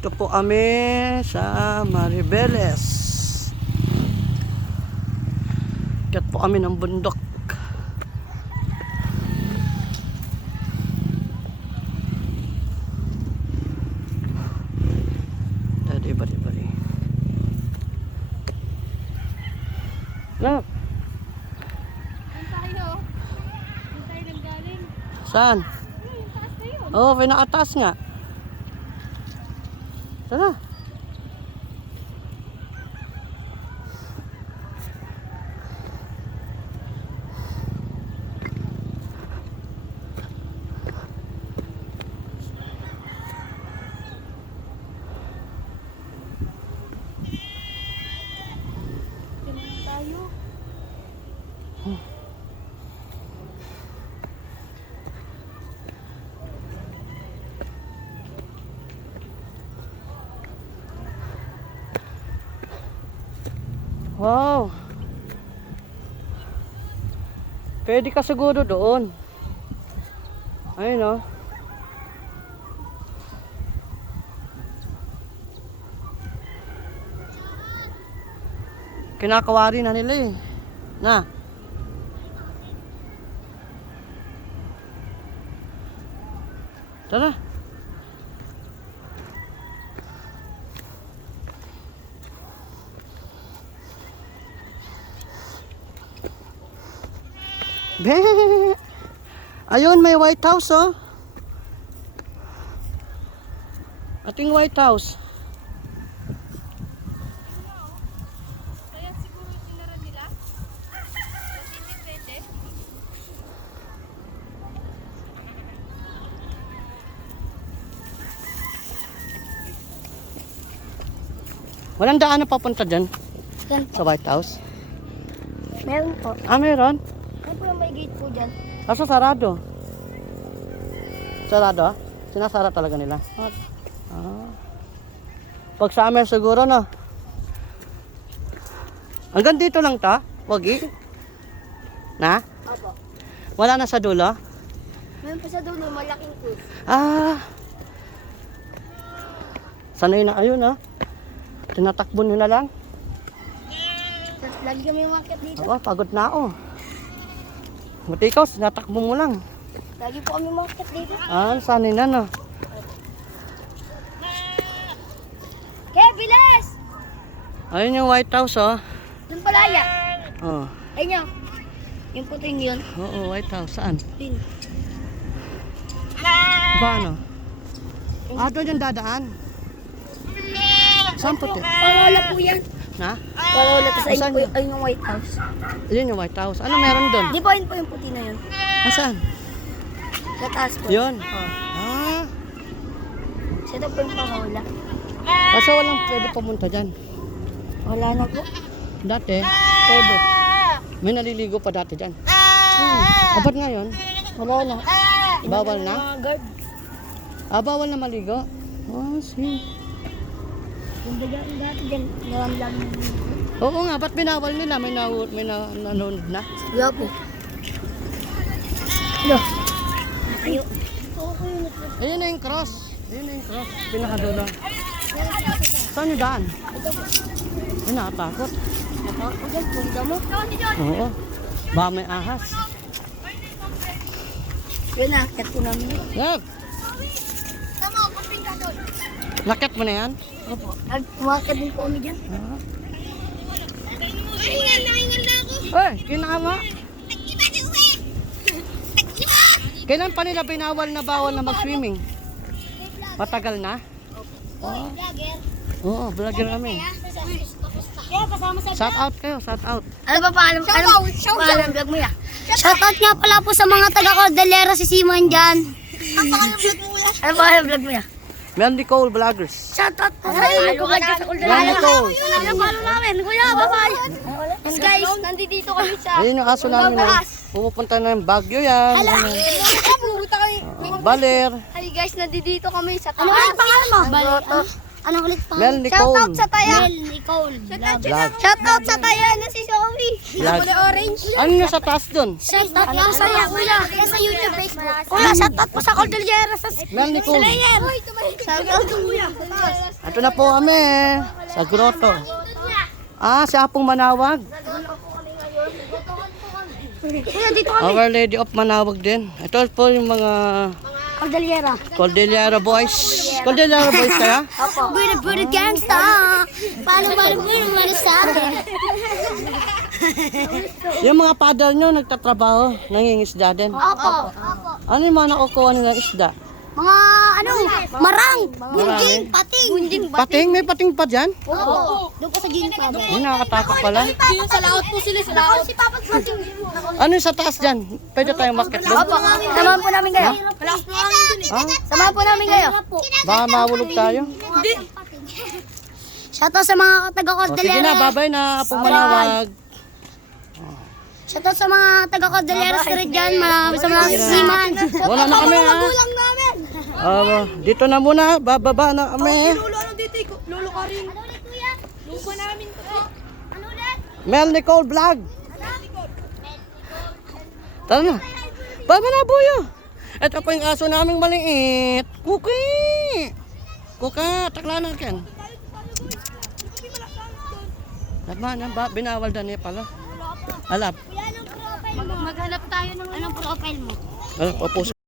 Dito po kami sa Maribeles. Kat po kami ng bundok. Bari-bari. Look. Saan tayo? Saan tayo nanggaling? Saan? Yung taas na yun. Oo, pinakataas nga. Tara. Ganun tayo. Wow. Pwede ka siguro doon. Ayun oh. Kinakawari na nila eh. Na. Tara. Be. Ayun, may White House oh. Ating White House. Kaya siguro sinara nila. Kasi hindi pwede. Walang daan na papunta dyan Yan sa White House. Meron po. Ah, meron? Ano po may gate po dyan? Kaso sarado. Sarado ah? Sinasara talaga nila. Ah. Pag summer siguro no. Hanggang dito lang ta? Wagi? Na? Opo. Wala na sa dulo? Meron pa sa dulo, malaking pool. Ah. Sanay na ayun ah. Tinatakbo nyo na lang. Tapos lagi kami market dito. Oo, pagod na ako. Buti ikaw, tinatakbo mo lang. Lagi po kami market dito. Ah, sanay na no. Kaya bilas! Ayun yung White House oh. Yung palaya. Oh. Ayun yun. Yung puting yun. Oo, White House. Saan? Din. Paano? Ah, doon yung dadaan. Saan puti? Pawala po yan. Na? Pawala. Tapos ayun Saan po yun? ayun yung White House. Yun yung White House. Ano meron doon? Di ba yun po yung puti na yun? Nasaan? Sa taas po. Yun. Oh. Ah. Sino po yung pawala? Kasi walang pwede pumunta dyan. Wala na po. Dati, Pwede. may naliligo pa dati dyan. Abat ngayon, Wala na. bawal na? Mga guard. Ah, bawal na maligo? Oh, see. Yung bigyan dati dyan. Naram lang. Oo nga, ba't binawal nila? May nanonood na? Wala po. Ano? Ayo. Oo po yun. Ayun na yung cross. Ayun na yung cross. Pinakadulo. Saan yung daan? Ay, nakatakot. Ako dyan. Punta mo. Oo. Baka may ahas. Yun na. Kat ko namin. Yep. Tama. Kaping ka doon. Lakit mo na yan? Opo. Umakit din po kami dyan. Ah. Nahingal na ako. Ay, kinama. Kailan pa nila binawal na bawal na mag-swimming? Matagal na? Oh. Vlogger. Oo, vlogger kami. Kaya kasama sa Shout out kayo, shout out. Ano ba paalam? Paalam vlog mo ya. Shoutout nga pala po sa mga taga Cordillera si Simon dyan. Ang paalam vlog mo ya. Ano paalam vlog mo ya? Meron Cole Vloggers. Shoutout po sa inyo. Lugad ka sa Cordillera. Meron Nicole. Ano paalam namin? Kuya, bye-bye. And guys, nandito kami sa Ayun yung aso namin. Pumupunta na yung Baguio yan. Pumunta kami. Baler. Hi guys, nandito kami sa taas. Ano ang pangalan mo? Ano ulit pa? Mel Nicole. Shoutout sa Tayan. Mel Nicole. Vlog. Shoutout sa Tayan na si Zoe. Vlog. Ano na sa taas dun? Shoutout lang sa kuya. Sa YouTube, Facebook. Kuya, shoutout po sa Cordillera sa Mel Nicole. Slayer. Shoutout kuya. Ito na po kami. Sa grotto. Si Apong Manawag. Kuya, dito kami. Our Lady of Manawag din. Ito po yung mga Cordillera. Cordillera Boys. Cordillera Boys kaya? Opo. Buda gangsta. Paano sa akin? Yung mga father nyo nagtatrabaho, nangingisda din. Opo. Ano yung mga nakukuha nila isda? Mga marang, bunjing, pating. Pating? May pating pa dyan? Opo. Doon po sa ginpad. Ay, nakakatakot pala. Yung sa laot po sila, sa laot. Si Papa's pating. Ano yung sa taas dyan? Pwede tayong market doon? Opo. Samahan po namin kayo. Samahan po namin kayo. Baka mahulog tayo. Shoutout sa mga O, sige na, taga-Cordillera. babay na Apong Manawag. Shoutout sa mga taga-Cordillera Street dyan. Sa mga siman. Wala na kami ha. Kulang namin. Dito na muna, bababa na kami. Ano ulit kuya? Lupa namin to. Ano ulit? Mel Nicole Vlog. Tara na. Baba na, Buyo. Ito po yung aso naming maliit. Kuki. Kuka, takla natin. Naman, binawal na niya pala. Alap. Maghanap tayo ng anong profile mo. Alap,